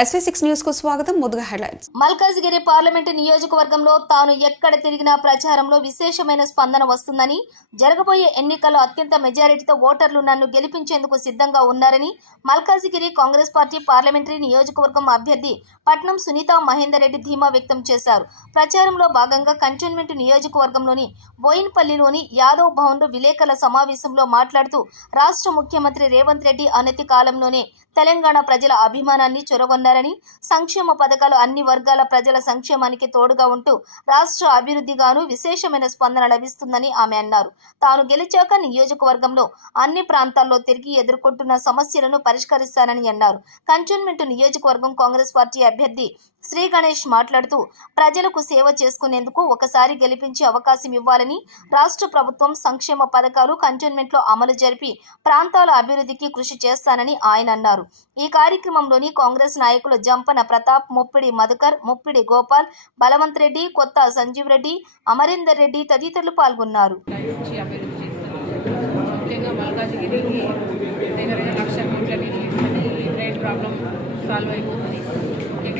SV6 news కు స్వాగతం. ముందుగా హెడ్లైన్స్. మల్కాజ్గిరి పార్లమెంటు నియోజకవర్గంలో తాను ఎక్కడ తిరిగినా ప్రచారంలో విశేషమైన స్పందన వస్తుందని, జరగబోయే ఎన్నికల్లో అత్యంత మెజారిటీతో ఓటర్లు నన్ను గెలిపించేందుకు సిద్ధంగా ఉన్నారని మల్కాజ్గిరి కాంగ్రెస్ పార్టీ పార్లమెంటరీ నియోజకవర్గం అభ్యర్థి పట్నం సునీత మహేందర్ రెడ్డి ధీమా వ్యక్తం చేశారు. ప్రచారంలో భాగంగా కంటోన్మెంట్ నియోజకవర్గంలోని బోయిన్పల్లిలోని యాదవ్ భవన్లో విలేకరుల సమావేశంలో మాట్లాడుతూ రాష్ట్ర ముఖ్యమంత్రి రేవంత్ రెడ్డి అనతి కాలంలోనే తెలంగాణ ప్రజల అభిమానాన్ని చొరగొన్నారని, సంక్షేమ పథకాలు అన్ని వర్గాల ప్రజల సంక్షేమానికి తోడుగా ఉంటూ రాష్ట్ర అభివృద్ధిగాను విశేషమైన స్పందన లభిస్తుందని ఆమె అన్నారు. తాను గెలిచాక నియోజకవర్గంలో అన్ని ప్రాంతాల్లో తిరిగి ఎదుర్కొంటున్న సమస్యలను పరిష్కరిస్తానని అన్నారు. కంటోన్మెంట్ నియోజకవర్గం కాంగ్రెస్ పార్టీ అభ్యర్థి శ్రీ గణేష్ మాట్లాడుతూ ప్రజలకు సేవ చేసుకునేందుకు ఒకసారి గెలిపించే అవకాశం ఇవ్వాలని, రాష్ట్ర ప్రభుత్వం సంక్షేమ పథకాలు కంటోన్మెంట్లో అమలు జరిపి ప్రాంతాల అభివృద్ధికి కృషి చేస్తానని ఆయన అన్నారు. ఈ కార్యక్రమంలోని కాంగ్రెస్ నాయకులు జంపన ప్రతాప్, ముప్పిడి మధుకర్, ముప్పిడి గోపాల్, బలవంత్ రెడ్డి, కొత్త సంజీవ్ రెడ్డి, అమరీందర్ రెడ్డి తదితరులు పాల్గొన్నారు.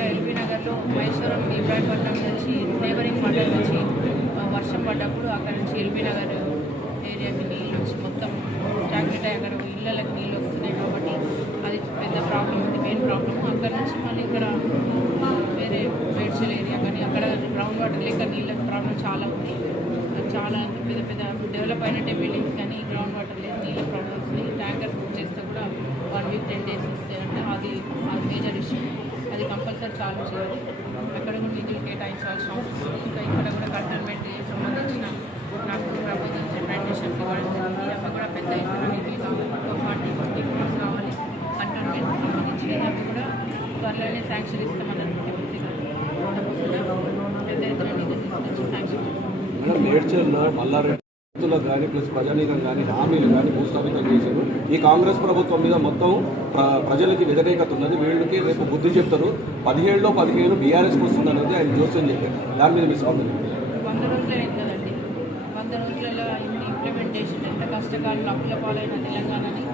ఎల్బీ నగర్లో మహేశ్వరం ఇబ్రాహీంపట్నం నుంచి నేబరింగ్ మండలం నుంచి వర్షం పడ్డప్పుడు అక్కడ నుంచి ఎల్బీ నగర్ ఏరియాకి నీళ్ళు వచ్చి మొత్తం జాగ్రత్త అక్కడ ఇళ్ళకి నీళ్ళు వస్తున్నాయి కాబట్టి అది పెద్ద ప్రాబ్లం ఉంది, మెయిన్ ప్రాబ్లం. అక్కడ నుంచి మళ్ళీ ఇక్కడ వేరే మేడ్చల్ ఏరియా కానీ అక్కడ గ్రౌండ్ వాటర్ లేక నీళ్ళ ప్రాబ్లం చాలా ఉంది. చాలా పెద్ద పెద్ద డెవలప్ అయినట్టే బిల్డింగ్స్ కానీ గ్రౌండ్ వాటర్ లేదు, నీళ్ళ ప్రాబ్లమ్స్ ఉన్నాయి. ట్యాంకర్ బుక్ చేస్తే కూడా 1 వీక్ 10 డేస్ ఇస్తే అంటే అది మేజర్ ఇష్యూ. అది కంపల్సరీ సాల్వ్ చేయాలి. అక్కడ కూడా నిధులు కేటాయించాల్సిన అవసరం ఉంది. ఇంకా ఇక్కడ కూడా కంటోన్మెంట్ సంబంధించిన నాకు ప్రపోజల్స్ రిప్రజెంటేషన్కి ఇవ్వడం జరిగింది. అక్కడ కూడా పెద్ద ఎత్తున నిధులు కావాలి, 40-50 crores కావాలి కంటోన్మెంట్ సంబంధించి. అవి కూడా త్వరలోనే శాంక్షన్ ఇస్తామని ముఖ్యమంత్రి గారు తప్పకుండా పెద్ద ఎత్తున నిధులు తీసుకొచ్చి శాంక్షన్. రైతులకు కానీ ప్లస్ ప్రజానీకం కానీ హామీలు కానీ భూస్థాపితం చేశారు. ఈ కాంగ్రెస్ ప్రభుత్వం మీద మొత్తం ప్రజలకి వ్యతిరేకత ఉన్నది. వీళ్ళకి రేపు బుద్ధి చెప్తారు. 17లో 15 బీఆర్ఎస్కి వస్తుంది అనేది ఆయన జోస్యం చెప్పారు. దాని మీద మిస్పందన 100 రోజులు అయింది కదండి. 100 రోజులలో ఇంప్లిమెంటేషన్ ఎంత కష్టకాలంలో అప్పుల పాలైన తెలంగాణని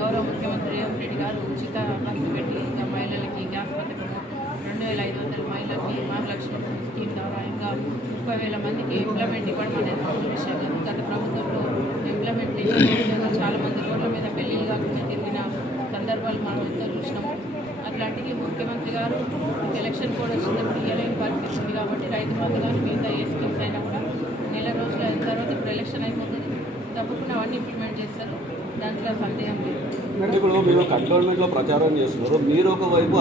గౌరవ ముఖ్యమంత్రి రేవంత్ రెడ్డి గారు ఉచిత బస్సు పెట్టి ఇంకా మహిళలకి గ్యాస్ పథకము 2500 మహిళలకి మహాలక్ష్మి స్కీమ్ ద్వారా ఇంకా 30,000 మందికి ఎంప్లాయ్మెంట్ ఇవ్వడం అనేది మామూలు విషయం కాదు. గత ప్రభుత్వంలో ఎంప్లాయ్మెంట్ చాలామంది రోడ్ల మీద పెళ్లిళ్ళు కాకుండా తిరిగిన సందర్భాలు మనం ఎంతో చూసినాము. అట్లాంటివి ముఖ్యమంత్రి గారు ఎలక్షన్ కూడా వచ్చినప్పుడు ఇవ్వలేని పరిస్థితి ఉంది కాబట్టి రైతు బంధు కానీ మిగతా ఏ స్కీమ్స్ అయినా కూడా నెల రోజుల తర్వాత ఇప్పుడు ఎలక్షన్ అయిపోతుంది, తప్పకుండా అవన్నీ ఇంప్లిమెంట్ చేస్తారు. దాంట్లో సందేహం లేదు. ఇప్పుడు మీరు కంటోన్మెంట్లో ప్రచారం చేస్తున్నారు. మీరు ఒకవైపు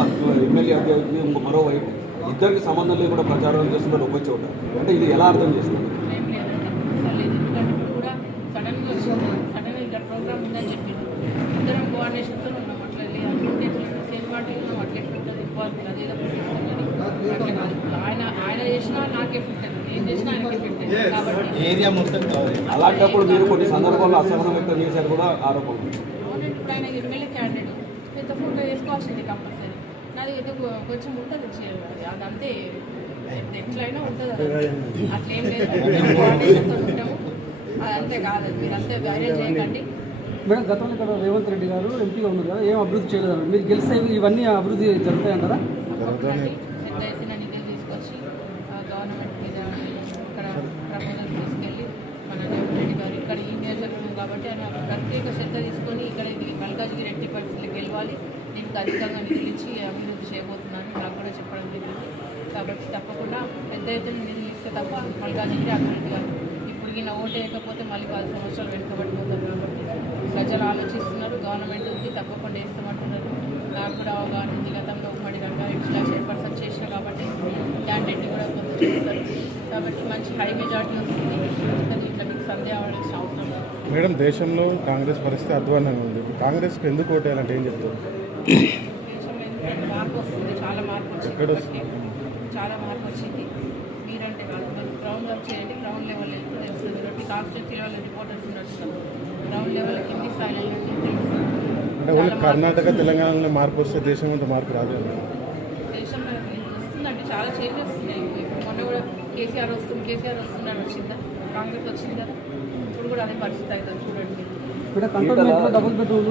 ఎమ్మెల్యే అభ్యర్థి మరోవైపు ఇద్దరికి సంబంధం లేకుండా ప్రచారం చేస్తున్నారు ఒక చోట. అంటే ఇది ఎలా అర్థం చేస్తున్నారు? ఏం లేదండి, లేదు. ఎందుకంటే ఇప్పుడు కూడా సడన్గా వచ్చింది, సడన్గా ఇక్కడ ప్రోగ్రామ్ ఉందని చెప్పింది. ఇద్దరం కోఆర్డినేషన్తో ఉన్నాం. అట్లా లేదు అట్లుంటే సేమ్ పార్టీలో ఉన్నాం. అట్లా ఎట్లుంటుంది ఇంపార్టెంట్ అదేదో అట్లా కాదు. ఆయన చేసినా నాకే ఎఫెక్ట్ అవుతుంది, నేను చేసినా ఆయనకి ఎఫెక్ట్ అవుతుంది. కాబట్టి ఏరియా మొత్తం అలాంటప్పుడు మీరు కొన్ని సందర్భాల్లో అసహనం వ్యక్తం చేశారు కూడా ఆరోపణ. ఇప్పుడు ఆయన ఎమ్మెల్యే క్యాండిడేట్ పెద్ద ఫోటో వేసుకోవాల్సింది కంపల్సరీ. నాది ఏదో కొంచెం ఉంటుంది చేయాలి, అదంతే ఎట్లయినా ఉంటుంది. అట్లేం లేదు, కోఆర్డినేషన్తో ఉంటాము. అదంతే కాదు, మీరు అంతే వైరల్ చేయకండి. మేడం, గతంలో ఇక్కడ రేవంత్ రెడ్డి గారు ఎంపీగా ఉన్నారు కదా, ఏం అభివృద్ధి చేయలేదు. మీరు గెలిస్తే ఇవన్నీ అభివృద్ధి జరుగుతాయంటారా? పెద్ద ఎత్తున నిధులు తీసుకొచ్చి గవర్నమెంట్ మీద ఇక్కడ ప్రపోజల్స్ తీసుకెళ్ళి మన రేవంత్ రెడ్డి గారు ఇక్కడ ఈ నియోజకవర్గం కాబట్టి ఆయన ప్రత్యేక శ్రద్ధ తీసుకొని ఇక్కడ ఇది మల్కాజ్గిరి ఎట్టి పరిస్థితులు గెలవాలి, దీనికి అధికంగా నిధులు ఇచ్చి అభివృద్ధి చేయబోతున్నాను నాకు కూడా చెప్పడం జరిగింది. కాబట్టి తప్పకుండా పెద్ద ఎత్తున నిధులు ఇస్తే తప్ప మల్కాజ్గిరి అభివృద్ధి కాదు. ఇప్పుడు ఈయన ఓటు వేయకపోతే మళ్ళీ 10 సంవత్సరాలు వెనుకబడిపోతారు. కాబట్టి ప్రజలు ఆలోచిస్తున్నారు, గవర్నమెంట్ ఉంది తప్పకుండా వేస్తామంటున్నారు. నాకు కూడా అవగాహన ఉంది. గతంలో ఉమ్మడి రంగారెడ్డిలో చైర్పర్సన్ చేసిన కాబట్టి క్యాండిడేట్ని కూడా కొంత చేస్తారు. కాబట్టి మంచి హై మెజార్టీ వస్తుంది. ఇట్లా మీకు సందేహం అవ్వాల్సిన అవసరం లేదు. మేడం, దేశంలో కాంగ్రెస్ పరిస్థితి అధ్వానంగా ఉంది. కాంగ్రెస్కి ఎందుకు ఓటేయాలంటే ఏం చెప్తారు? దేశంలో ఎందుకంటే మార్పు వస్తుంది, చాలా మార్పు వచ్చింది. చాలా మార్పు వచ్చింది. మీరంటే కాదు, మీరు గ్రౌండ్ వర్క్ చేయండి, గ్రౌండ్ లెవెల్ వెళ్తే తెలుస్తుంది. కాబట్టి కాన్స్టిట్యూన్సీ లెవెల్ రిపోర్టర్స్ ఉన్నట్టున్నారు, గ్రౌండ్ లెవెల్ కింది స్థాయిలో తెలుస్తుంది. అంటే ఓన్లీ కర్ణాటక తెలంగాణలో మార్పు వస్తే దేశం అంతా మార్పు రాదు. దేశంలో వస్తుందంటే చాలా చేంజెస్ వస్తున్నాయి. ఇప్పుడు మొన్న కూడా కేసీఆర్ వస్తున్నారు, వచ్చిందా? కాంగ్రెస్ వచ్చింది కదా, ఇప్పుడు కూడా అదే పరిస్థితి అవుతుంది చూడండి. ఇక్కడ కంటోన్మెంట్లో డబుల్ బెడ్రూమ్